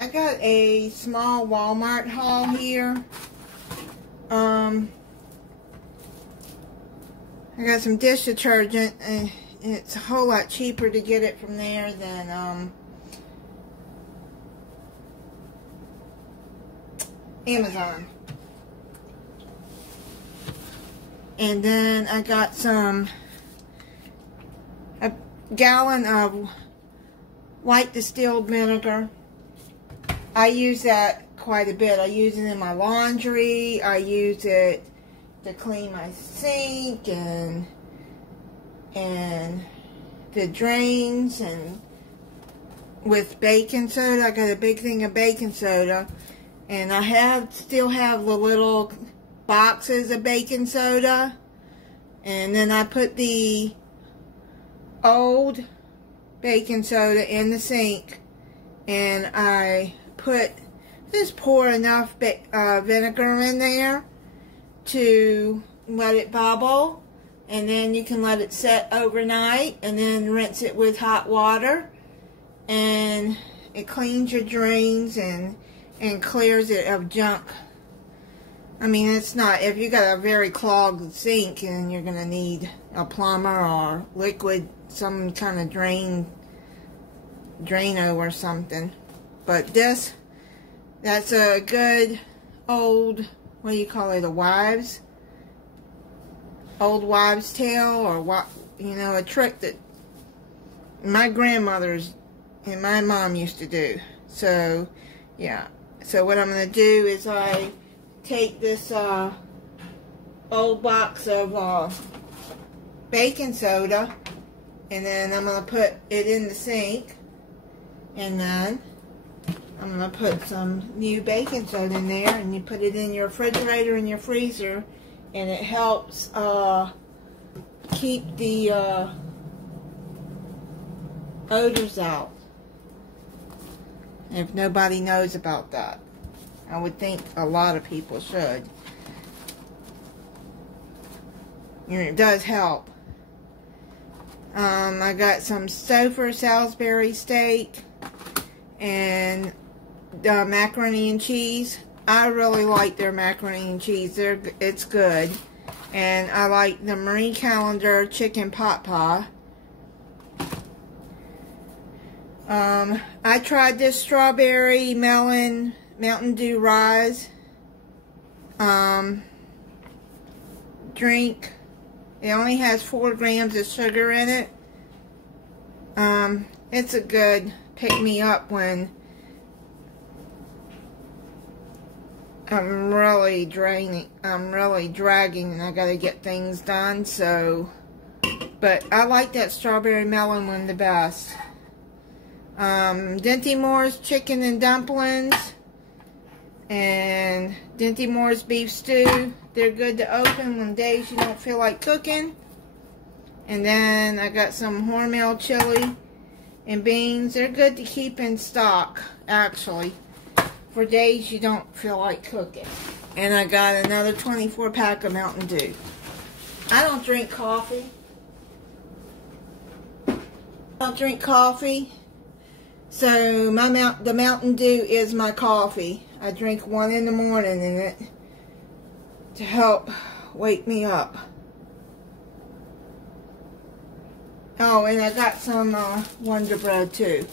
I got a small Walmart haul here. I got some dish detergent, and it's a whole lot cheaper to get it from there than Amazon. And then I got a gallon of white distilled vinegar. I use that quite a bit. I use it in my laundry. I use it to clean my sink and the drains, and with baking soda. I got a big thing of baking soda, and I still have the little boxes of baking soda, and then I put the old baking soda in the sink, and I just pour enough vinegar in there to let it bubble, and then you can let it set overnight and then rinse it with hot water, and it cleans your drains and clears it of junk. I mean, it's not, if you got a very clogged sink, and you're gonna need a plumber or liquid, some kind of Drano or something. But that's a good old, what do you call it, old wives' tale, or what, you know, a trick that my grandmothers and my mom used to do. So, yeah. So what I'm going to do is I take this old box of baking soda, and then I'm going to put it in the sink, and then I'm going to put some new baking soda in there, and you put it in your refrigerator and your freezer, and it helps keep the odors out. If nobody knows about that, I would think a lot of people should. And it does help. I got some Stouffer Salisbury steak and macaroni and cheese. I really like their macaroni and cheese. It's good. And I like the Marie Callender chicken pot pie. I tried this strawberry melon Mountain Dew Rise drink. It only has 4 grams of sugar in it. It's a good pick-me-up when I'm really dragging, and I gotta get things done. So, but I like that strawberry melon one the best. Dinty Moore's chicken and dumplings and Dinty Moore's beef stew. They're good to open when days you don't feel like cooking. And then I got some Hormel chili and beans. They're good to keep in stock, actually, for days you don't feel like cooking. And I got another 24 pack of Mountain Dew. I don't drink coffee. So the Mountain Dew is my coffee. I drink one in the morning in it to help wake me up. Oh, and I got some Wonder Bread too.